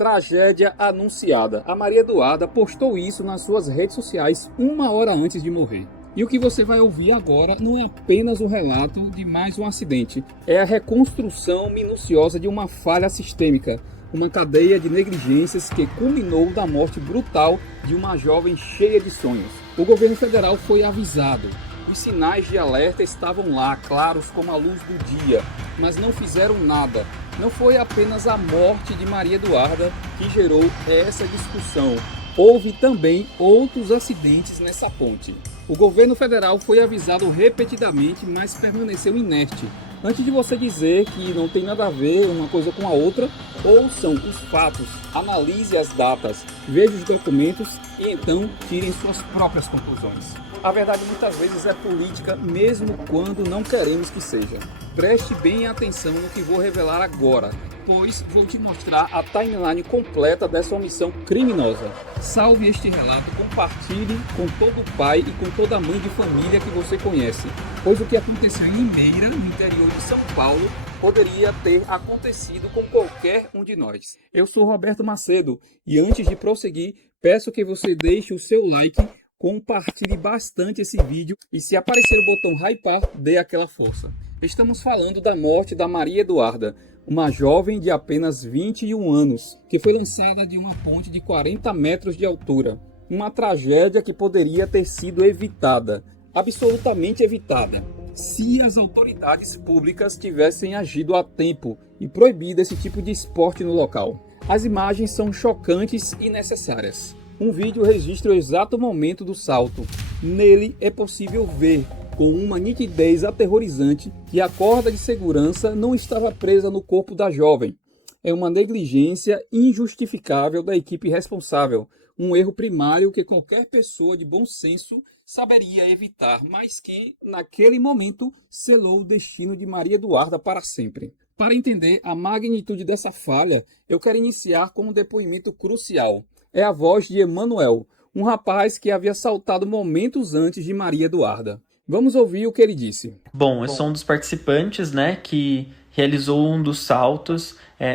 Tragédia anunciada. A Maria Eduarda postou isso nas suas redes sociais 1 hora antes de morrer. E o que você vai ouvir agora não é apenas o relato de mais um acidente, é a reconstrução minuciosa de uma falha sistêmica, uma cadeia de negligências que culminou da morte brutal de uma jovem cheia de sonhos. O governo federal foi avisado. Os sinais de alerta estavam lá, claros como a luz do dia, mas não fizeram nada. Não foi apenas a morte de Maria Eduarda que gerou essa discussão. Houve também outros acidentes nessa ponte. O governo federal foi avisado repetidamente, mas permaneceu inerte. Antes de você dizer que não tem nada a ver uma coisa com a outra, ouçam os fatos, analise as datas, veja os documentos e então tirem suas próprias conclusões. A verdade muitas vezes é política, mesmo quando não queremos que seja. Preste bem atenção no que vou revelar agora, pois vou te mostrar a timeline completa dessa omissão criminosa. Salve este relato, compartilhe com todo pai e com toda mãe de família que você conhece, pois o que aconteceu em Limeira, no interior de São Paulo, poderia ter acontecido com qualquer um de nós. Eu sou Roberto Macedo e antes de prosseguir, peço que você deixe o seu like, compartilhe bastante esse vídeo e se aparecer o botão hypar, dê aquela força. Estamos falando da morte da Maria Eduarda, uma jovem de apenas 21 anos, que foi lançada de uma ponte de 40 metros de altura. Uma tragédia que poderia ter sido evitada, absolutamente evitada, se as autoridades públicas tivessem agido a tempo e proibido esse tipo de esporte no local. As imagens são chocantes e necessárias. Um vídeo registra o exato momento do salto. Nele é possível ver, com uma nitidez aterrorizante, que a corda de segurança não estava presa no corpo da jovem. É uma negligência injustificável da equipe responsável, um erro primário que qualquer pessoa de bom senso saberia evitar, mas que, naquele momento, selou o destino de Maria Eduarda para sempre. Para entender a magnitude dessa falha, eu quero iniciar com um depoimento crucial. É a voz de Emanuel, um rapaz que havia saltado momentos antes de Maria Eduarda. Vamos ouvir o que ele disse. Bom, eu sou um dos participantes, né, que realizou um dos saltos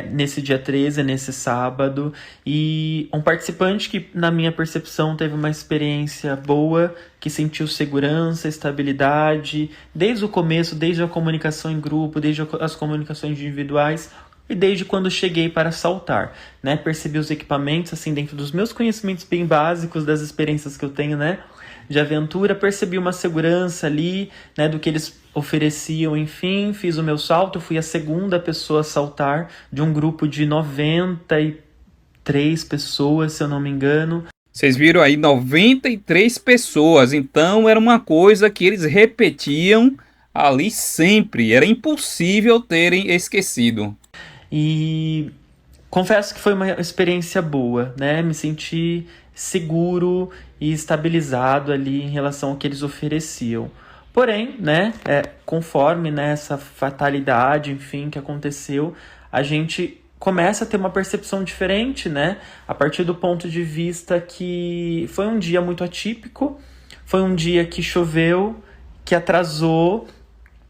nesse dia 13, nesse sábado, e um participante que, na minha percepção, teve uma experiência boa, que sentiu segurança, estabilidade, desde o começo, desde a comunicação em grupo, desde as comunicações individuais, e desde quando cheguei para saltar, né, percebi os equipamentos, assim, dentro dos meus conhecimentos bem básicos, das experiências que eu tenho, né, de aventura, percebi uma segurança ali, né, do que eles ofereciam, enfim, fiz o meu salto, fui a segunda pessoa a saltar de um grupo de 93 pessoas, se eu não me engano. Vocês viram aí 93 pessoas, então era uma coisa que eles repetiam ali sempre, era impossível terem esquecido. E confesso que foi uma experiência boa, né? Me senti seguro e estabilizado ali em relação ao que eles ofereciam. Porém, né, conforme, né, essa fatalidade, enfim, que aconteceu, a gente começa a ter uma percepção diferente, né? A partir do ponto de vista que foi um dia muito atípico, foi um dia que choveu, que atrasou,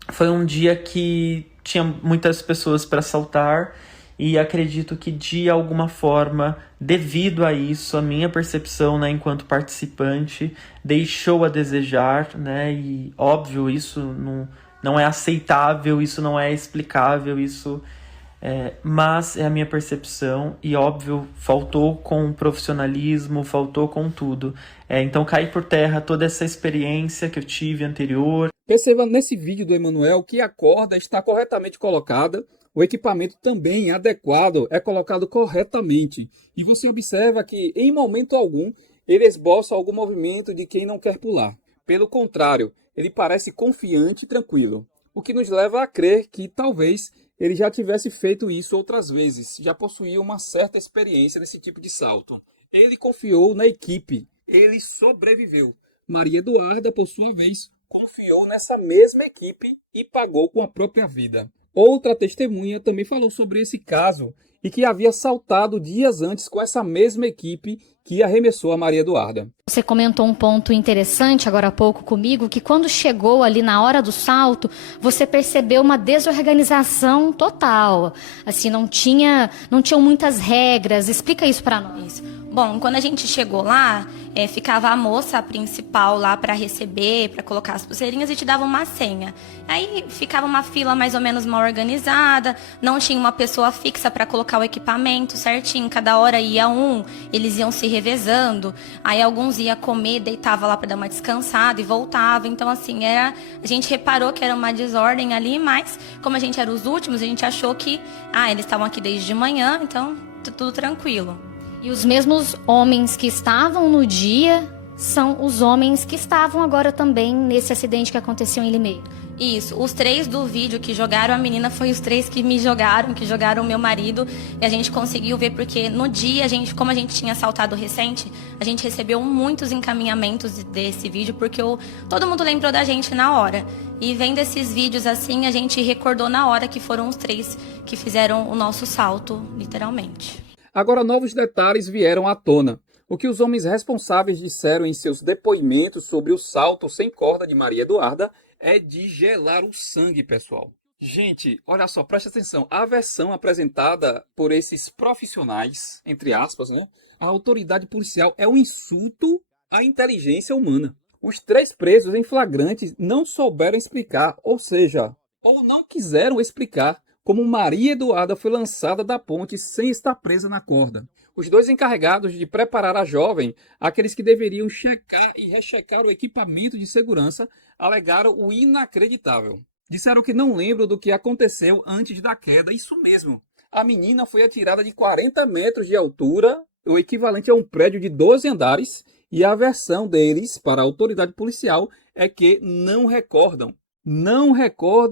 foi um dia que tinha muitas pessoas para saltar e acredito que de alguma forma, devido a isso, a minha percepção, né, enquanto participante deixou a desejar, né, e óbvio, isso não é aceitável, isso não é explicável, isso mas é a minha percepção e óbvio, faltou com profissionalismo, faltou com tudo. Então cai por terra toda essa experiência que eu tive anterior. Perceba nesse vídeo do Emanuel que a corda está corretamente colocada, o equipamento também adequado é colocado corretamente. E você observa que em momento algum ele esboça algum movimento de quem não quer pular. Pelo contrário, ele parece confiante e tranquilo, o que nos leva a crer que talvez ele já tivesse feito isso outras vezes, já possuía uma certa experiência nesse tipo de salto. Ele confiou na equipe, ele sobreviveu. Maria Eduarda, por sua vez, confiou nessa mesma equipe e pagou com a própria vida. Outra testemunha também falou sobre esse caso e que havia saltado dias antes com essa mesma equipe que arremessou a Maria Eduarda. Você comentou um ponto interessante agora há pouco comigo, que quando chegou ali na hora do salto, você percebeu uma desorganização total. Assim, não tinham muitas regras. Explica isso para nós. Bom, quando a gente chegou lá, ficava a moça principal lá para receber, para colocar as pulseirinhas e te dava uma senha. Aí ficava uma fila mais ou menos mal organizada, não tinha uma pessoa fixa para colocar o equipamento certinho, cada hora ia um, eles iam se revezando, aí alguns ia comer, deitava lá para dar uma descansada e voltava. Então assim, a gente reparou que era uma desordem ali, mas como a gente era os últimos, a gente achou que eles estavam aqui desde de manhã, então tudo tranquilo. E os mesmos homens que estavam no dia são os homens que estavam agora também nesse acidente que aconteceu em Limeira. Isso, os 3 do vídeo que jogaram a menina foi os 3 que me jogaram, que jogaram o meu marido. E a gente conseguiu ver porque no dia, como a gente tinha assaltado recente, a gente recebeu muitos encaminhamentos desse vídeo, porque todo mundo lembrou da gente na hora. E vendo esses vídeos assim, a gente recordou na hora que foram os 3 que fizeram o nosso salto, literalmente. Agora, novos detalhes vieram à tona. O que os homens responsáveis disseram em seus depoimentos sobre o salto sem corda de Maria Eduarda é de gelar o sangue, pessoal. Gente, olha só, presta atenção. A versão apresentada por esses profissionais, entre aspas, né? A autoridade policial é um insulto à inteligência humana. Os 3 presos em flagrante não souberam explicar, ou seja, ou não quiseram explicar como Maria Eduarda foi lançada da ponte sem estar presa na corda. Os 2 encarregados de preparar a jovem, aqueles que deveriam checar e rechecar o equipamento de segurança, alegaram o inacreditável. Disseram que não lembram do que aconteceu antes da queda. Isso mesmo. A menina foi atirada de 40 metros de altura, o equivalente a um prédio de 12 andares, e a versão deles para a autoridade policial é que não recordam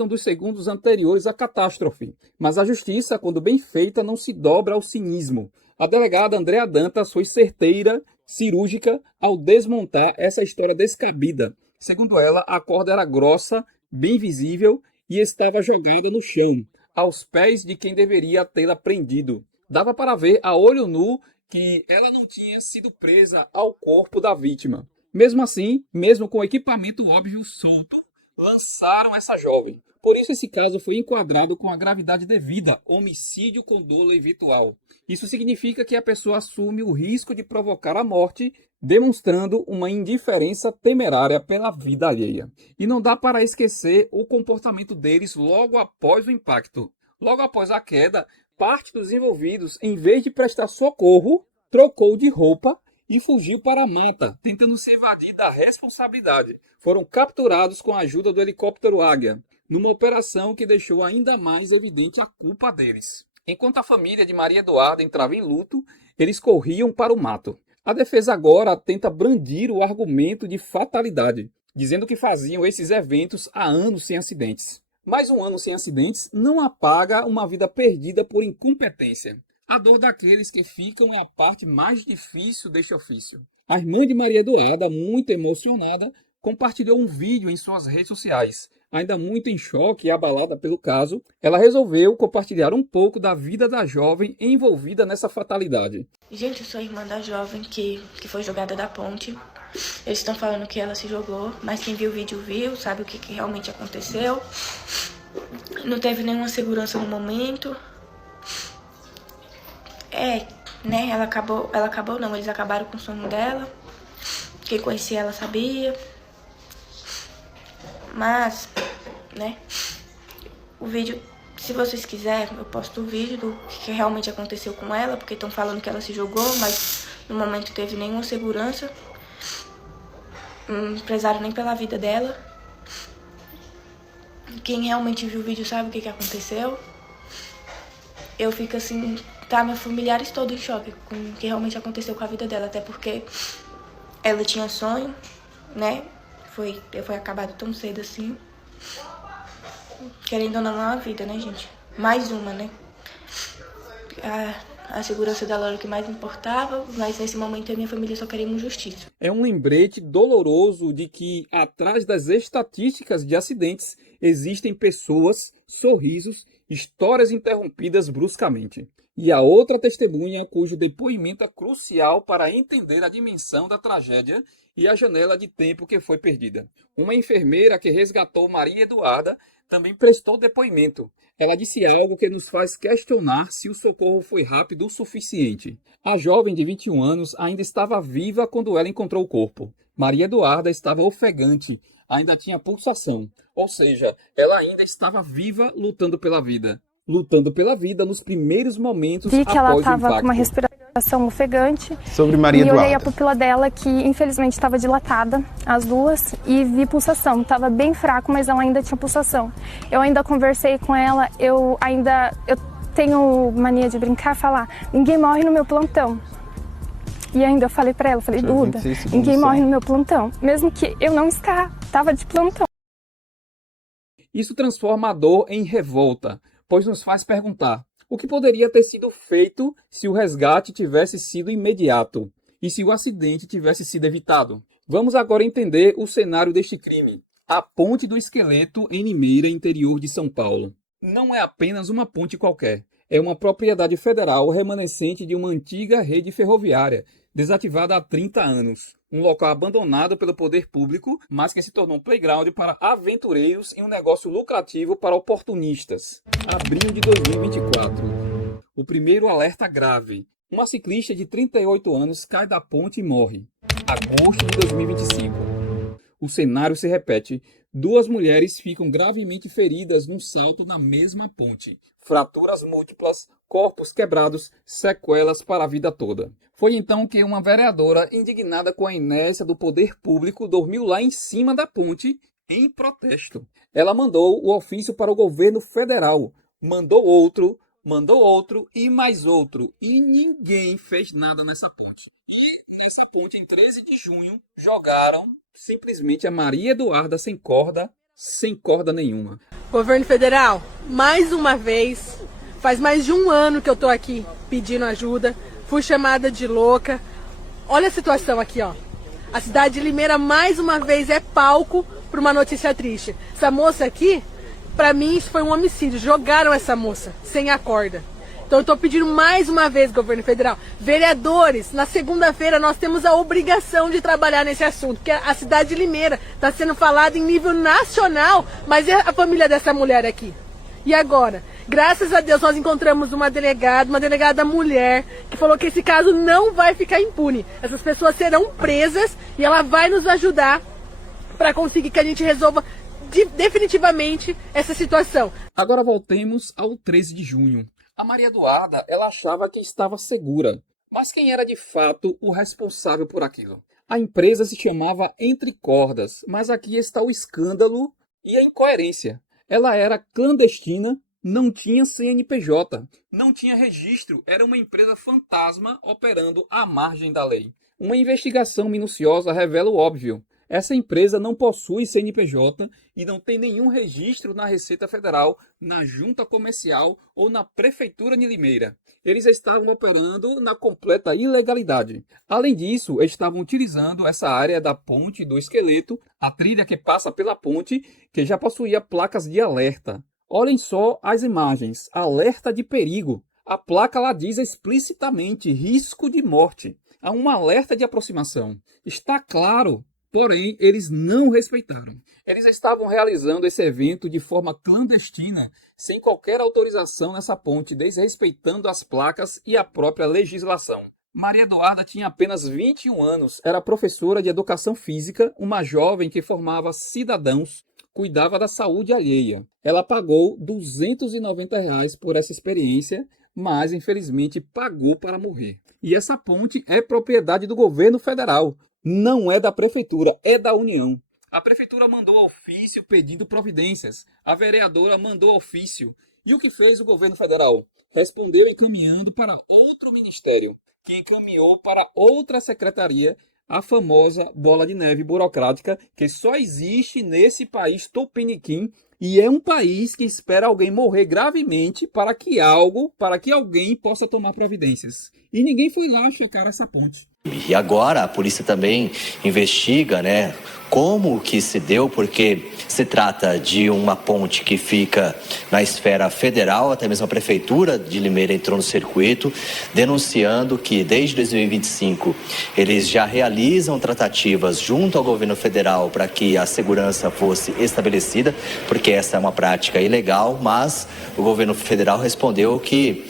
dos segundos anteriores à catástrofe. Mas a justiça, quando bem feita, não se dobra ao cinismo. A delegada Andréa Dantas foi certeira, cirúrgica, ao desmontar essa história descabida. Segundo ela, a corda era grossa, bem visível e estava jogada no chão, aos pés de quem deveria tê-la prendido. Dava para ver a olho nu que ela não tinha sido presa ao corpo da vítima. Mesmo assim, mesmo com o equipamento óbvio solto, lançaram essa jovem. Por isso esse caso foi enquadrado com a gravidade devida, homicídio com dolo eventual. Isso significa que a pessoa assume o risco de provocar a morte, demonstrando uma indiferença temerária pela vida alheia. E não dá para esquecer o comportamento deles logo após o impacto. Logo após a queda, parte dos envolvidos, em vez de prestar socorro, trocou de roupa e fugiu para a mata, tentando se evadir da responsabilidade. Foram capturados com a ajuda do helicóptero Águia, numa operação que deixou ainda mais evidente a culpa deles. Enquanto a família de Maria Eduarda entrava em luto, eles corriam para o mato. A defesa agora tenta brandir o argumento de fatalidade, dizendo que faziam esses eventos há anos sem acidentes. Mas um ano sem acidentes não apaga uma vida perdida por incompetência. A dor daqueles que ficam é a parte mais difícil deste ofício. A irmã de Maria Eduarda, muito emocionada, compartilhou um vídeo em suas redes sociais. Ainda muito em choque e abalada pelo caso, ela resolveu compartilhar um pouco da vida da jovem envolvida nessa fatalidade. Gente, eu sou a irmã da jovem que foi jogada da ponte. Eles estão falando que ela se jogou, mas quem viu o vídeo viu, sabe o que realmente aconteceu. Não teve nenhuma segurança no momento. Né, eles acabaram com o sono dela. Quem conhecia ela sabia. Mas, né, o vídeo, se vocês quiserem, eu posto o vídeo do que realmente aconteceu com ela, porque estão falando que ela se jogou, mas no momento não teve nenhuma segurança. Não prezaram nem pela vida dela. Quem realmente viu o vídeo sabe o que aconteceu. Eu fico assim, meus familiares todos em choque com o que realmente aconteceu com a vida dela, até porque ela tinha sonho, né? Foi acabado tão cedo assim. Querendo ou não, é uma vida, né, gente? Mais uma, né? A segurança dela era o que mais importava, mas nesse momento a minha família só queríamos justiça. É um lembrete doloroso de que atrás das estatísticas de acidentes existem pessoas, sorrisos Histórias interrompidas bruscamente. E a outra testemunha cujo depoimento é crucial para entender a dimensão da tragédia e a janela de tempo que foi perdida. Uma enfermeira que resgatou Maria Eduarda também prestou depoimento. Ela disse algo que nos faz questionar se o socorro foi rápido o suficiente. A jovem de 21 anos ainda estava viva quando ela encontrou o corpo. Maria Eduarda estava ofegante, ainda tinha pulsação. Ou seja, ela ainda estava viva lutando pela vida. Lutando pela vida nos primeiros momentos Vi que ela após o estava impacto. com uma respiração ofegante. Sobre Maria E olhei a Eduarda. pupila dela, que infelizmente estava dilatada, as duas, e vi pulsação. Estava bem fraco, mas ela ainda tinha pulsação. Eu ainda conversei com ela, eu tenho mania de brincar, falar, ninguém morre no meu plantão. E ainda eu falei pra ela, Duda, 26 segundos ninguém só. morre no meu plantão, mesmo que eu não estava de plantão. Isso transforma a dor em revolta, pois nos faz perguntar o que poderia ter sido feito se o resgate tivesse sido imediato e se o acidente tivesse sido evitado. Vamos agora entender o cenário deste crime. A Ponte do Esqueleto em Limeira, interior de São Paulo. Não é apenas uma ponte qualquer, é uma propriedade federal remanescente de uma antiga rede ferroviária, desativada há 30 anos. Um local abandonado pelo poder público, mas que se tornou um playground para aventureiros e um negócio lucrativo para oportunistas. Abril de 2024. O primeiro alerta grave. Uma ciclista de 38 anos cai da ponte e morre. Agosto de 2025. O cenário se repete. 2 mulheres ficam gravemente feridas num salto na mesma ponte. Fraturas múltiplas, corpos quebrados, sequelas para a vida toda. Foi então que uma vereadora, indignada com a inércia do poder público, dormiu lá em cima da ponte em protesto. Ela mandou o ofício para o governo federal. Mandou outro e mais outro. E ninguém fez nada nessa ponte. E nessa ponte, em 13 de junho, jogaram simplesmente a Maria Eduarda sem corda nenhuma. Governo federal, mais uma vez, faz mais de um ano que eu tô aqui pedindo ajuda, fui chamada de louca. Olha a situação aqui, ó. A cidade de Limeira mais uma vez é palco para uma notícia triste. Essa moça aqui, pra mim, isso foi um homicídio. Jogaram essa moça sem a corda. Então eu tô pedindo mais uma vez, governo federal, vereadores, na segunda-feira nós temos a obrigação de trabalhar nesse assunto, porque a cidade de Limeira está sendo falada em nível nacional, mas é a família dessa mulher aqui. E agora? Graças a Deus nós encontramos uma delegada mulher, que falou que esse caso não vai ficar impune. Essas pessoas serão presas e ela vai nos ajudar para conseguir que a gente resolva definitivamente essa situação. Agora voltemos ao 13 de junho. A Maria Eduarda, ela achava que estava segura. Mas quem era de fato o responsável por aquilo? A empresa se chamava Entre Cordas, mas aqui está o escândalo e a incoerência. Ela era clandestina, não tinha CNPJ, não tinha registro, era uma empresa fantasma operando à margem da lei. Uma investigação minuciosa revela o óbvio. Essa empresa não possui CNPJ e não tem nenhum registro na Receita Federal, na Junta Comercial ou na Prefeitura de Limeira. Eles estavam operando na completa ilegalidade. Além disso, estavam utilizando essa área da Ponte do Esqueleto, a trilha que passa pela ponte, que já possuía placas de alerta. Olhem só as imagens. Alerta de perigo. A placa lá diz explicitamente risco de morte. Há um alerta de aproximação. Está claro. Porém, eles não respeitaram. Eles estavam realizando esse evento de forma clandestina, sem qualquer autorização nessa ponte, desrespeitando as placas e a própria legislação. Maria Eduarda tinha apenas 21 anos, era professora de educação física, uma jovem que formava cidadãos, cuidava da saúde alheia. Ela pagou R$ 290 por essa experiência, mas infelizmente pagou para morrer. E essa ponte é propriedade do governo federal. Não é da prefeitura, é da União. A prefeitura mandou ofício pedindo providências. A vereadora mandou ofício. E o que fez o governo federal? Respondeu encaminhando para outro ministério, que encaminhou para outra secretaria, a famosa bola de neve burocrática, que só existe nesse país tupiniquim, E é um país que espera alguém morrer gravemente para que alguém possa tomar providências. E ninguém foi lá checar essa ponte. E agora a polícia também investiga, né, como que se deu, porque se trata de uma ponte que fica na esfera federal, até mesmo a prefeitura de Limeira entrou no circuito, denunciando que desde 2025 eles já realizam tratativas junto ao governo federal para que a segurança fosse estabelecida, porque essa é uma prática ilegal, mas o governo federal respondeu que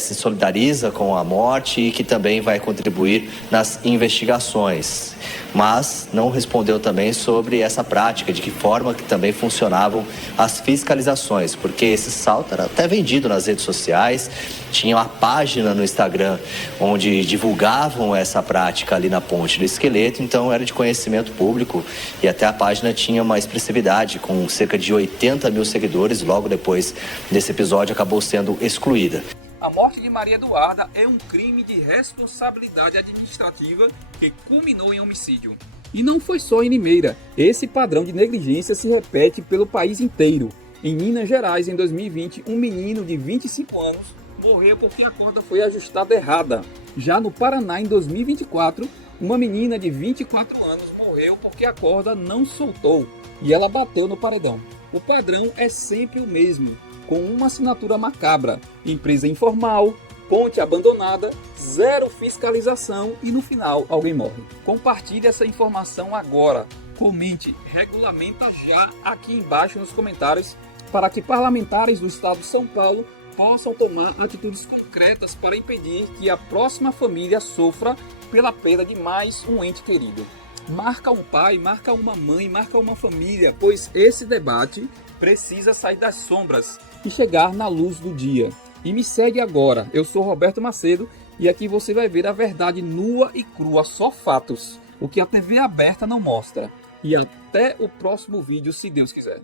se solidariza com a morte e que também vai contribuir nas investigações, mas não respondeu também sobre essa prática, de que forma que também funcionavam as fiscalizações, porque esse salto era até vendido nas redes sociais, tinha uma página no Instagram onde divulgavam essa prática ali na Ponte do Esqueleto, então era de conhecimento público e até a página tinha uma expressividade com cerca de 80 mil seguidores, logo depois desse episódio acabou sendo excluída. A morte de Maria Eduarda é um crime de responsabilidade administrativa que culminou em homicídio. E não foi só em Limeira. Esse padrão de negligência se repete pelo país inteiro. Em Minas Gerais, em 2020, um menino de 25 anos morreu porque a corda foi ajustada errada. Já no Paraná, em 2024, uma menina de 24 anos morreu porque a corda não soltou e ela bateu no paredão. O padrão é sempre o mesmo, com uma assinatura macabra: empresa informal, ponte abandonada, zero fiscalização e no final alguém morre. Compartilhe essa informação agora, comente, regulamenta já aqui embaixo nos comentários para que parlamentares do estado de São Paulo possam tomar atitudes concretas para impedir que a próxima família sofra pela perda de mais um ente querido. Marca um pai, marca uma mãe, marca uma família, pois esse debate precisa sair das sombras e chegar na luz do dia. E me segue agora, eu sou Roberto Macedo e aqui você vai ver a verdade nua e crua, só fatos, o que a TV aberta não mostra. E até o próximo vídeo, se Deus quiser.